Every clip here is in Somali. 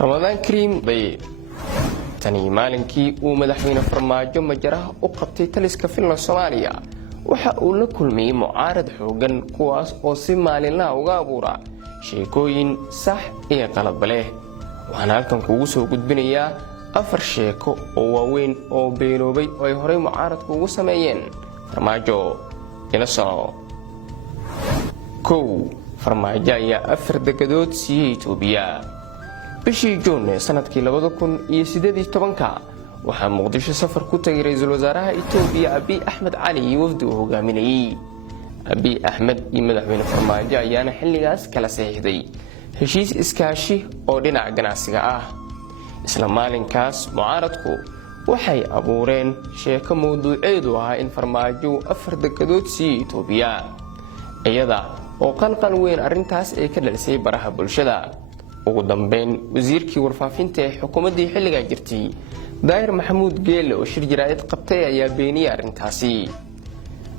Ramadaan Kariim bay tani maalinkii uu madaxweyne Farmaajo majaraha u qabtay taliska Finland Soomaaliya waxa uu la kulmay mucaarad xoogan kuwaas oo si maalinlaha uga abuura sheekooyin sax iyo qalad leh. waxaan halkan kuugu soo gudbinayaa 4 sheeko oo waaweyn oo beeloobay oo ay horey mucaaradku ugu sameeyeen Farmaajo. ila soo Farmaajo ayaa 4 degadood siiyay Itoobiya. bishii Juun sanadkii 2018 waxaa Muqdisho safar ku tagay ra'iisul wasaaraha Itoobiya Abiy Ahmed Cali iyo wafdi uu hogaaminayay. Abiy Ahmed iyo madaxweyne Farmaajo ayaana xilligaas kala saxiixday heshiis iskaashi oo dhinaca ganacsiga ah. isla maalinkaas mucaaradku waxay abuureen sheeko mawduuceedu ahaa in Farmaajo 4 degadood siiyay Itoobiya, iyada oo qalqal weyn arrintaas ay ka dhalisay baraha bulshada. ugu dambeyn wasiirkii warfaafinta ee xukuumadii xilliga jirtay Daahir Maxamuud Geele oo shir jiraa'id qabtay ayaa beeniyay arrintaasi.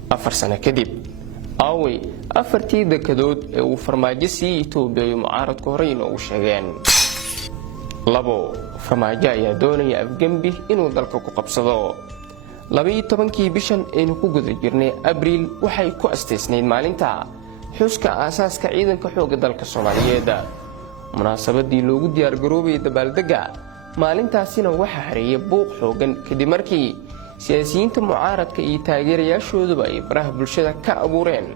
4 sano kadib aaway 4tii degadood ee uu Farmaajo siiyay Itoobiya ay mucaaradku horey inuu sheegeen. 2 Farmaajo ayaa doonaya afgembi inuu dalka ku qabsado. 12kii bishan aynu ku guda jirnay Abriil waxay ku asteysnayd maalinta xuska aasaaska ciidanka xoogga dalka Soomaaliyeed. munaasabadii loogu diyaar garoobay dabaaldega maalintaasina waxa hareeyay buuq xoogan kadib markii siyaasiyiinta mucaaradka iyo taageerayaashooduba ay baraha bulshada ka abuureen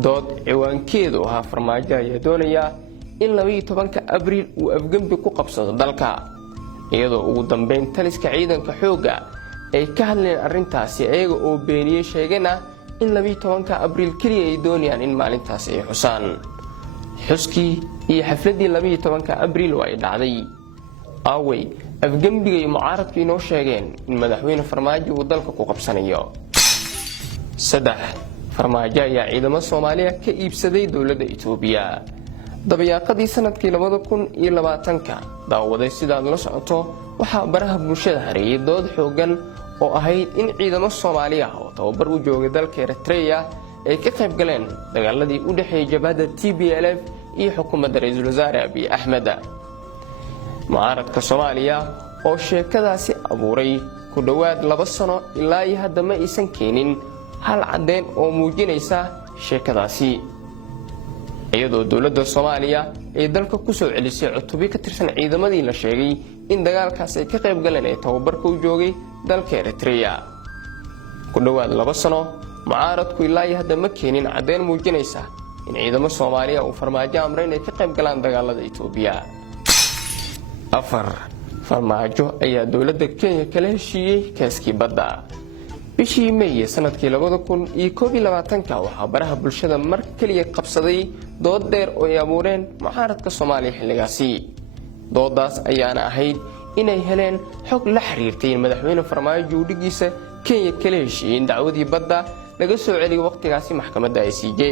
dood ciwaankeedu ahaa Farmaajo ayaa doonaya in 12 Abriil uu afgembi ku qabsado dalka, iyadoo ugu dambeyn taliska ciidanka xoogga ay ka hadleen arrintaasi iyaga oo beeniyay sheegana in 12 Abriil kaliya ay doonayaan in maalintaas ay xusaan. xuskii iyo xafladii 12 Abriil ay dhacday aaway afgembiga iyo mucaaradku inoo sheegeen in madaxweyne Farmaajo uu dalka ku qabsanayo. 3 Farmaajo ayaa ciidamo Soomaaliya ka iibsaday dawladda Itoobiya. dabayaaqadii sanadkii 2020 daawaday sidaad la socoto waxaa baraha bulshada hareeyay dood xoogan oo ahayd in ciidamo Soomaaliya oo tababar u joogay dalka Eritrea ay ka qayb galeen dagaaladii u dhaxeeyay jabhadda TPLF iyo xukuumadda ra'iisul wasaare Abiy Ahmed. mucaaradka Soomaaliya oo sheekadaasi abuuray ku dhawaad 2 sano ilaa hadda ma aysan keenin hal cadeen oo muujinaysa sheekadaasi, iyadoo dawladda Soomaaliya ay dalka ku soo celisay cutubyo ka tirsan ciidamadii la sheegay in dagaalkaas ay ka qayb galeen ee tababarka u joogay dalka Eritrea. ku dhawaad 2 sano mucaaradku ilaa hadda ma keenin cadeen muujinaysa in ciidamo Soomaaliya uu Farmaajo amray inay ka qayb galaan dagaalada Itoobiya. 4 Farmaajo ayaa dawladda Kenya kala heshiiyay kaaskii badda. bishii May sanadkii 2021 waxaa baraha bulshada mar kaliya qabsaday dood dheer oo ay abuureen mucaaradka Soomaaliya xilligaasi. doodaas ayaana ahayd inay heleen xog la xiriirtay in madaxweyne Farmaajo uu dhigiisa Kenya kala heshiiyay in dacwadii badda laga soo celiyay waqtigaasi maxkamadda ICJ.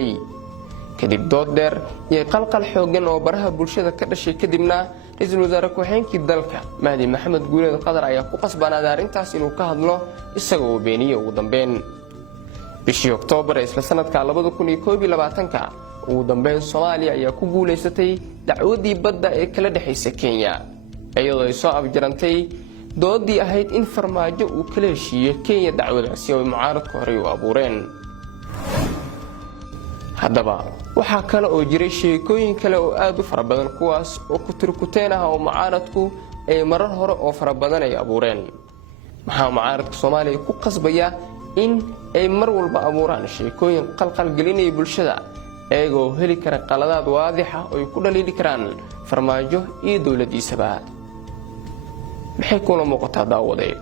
kadib dood dheer iyo qalqal xoogan oo baraha bulshada ka dhashay kadibna ra'iisul wasaare ku-xigeenkii dalka Mahdi Maxamed Guuleed Qadar ayaa ku qasbanaaday arrintaas inuu ka hadlo isaga oo beeniyay ugu dambeyn. bishii Oktoobar isla sanadka 2021 ugu dambeyn Soomaaliya ayaa ku guuleysatay dacwadii badda ee kala dhaxaysay Kenya, iyadoo ay soo afjarantay doodii ahayd in Farmaajo uu kala heshiiyay Kenya dacwadaasi oo mucaaradku horey u abuureen. haddaba waxaa kale oo jiray sheekooyin kale oo aad u fara badan kuwaas oo ku tirkuteen ah oo mucaaradku ay marar hore oo fara badan ay abuureen. maxaa mucaaradka Soomaaliya ku qasbaya in ay mar walba abuuraan sheekooyin qalqal gelinaya bulshada iyagoo heli kara qaladaad waadix ah oo ay ku dhaliili karaan Farmaajo iyo dawladdiisaba? maxay kula muuqataa daawaday?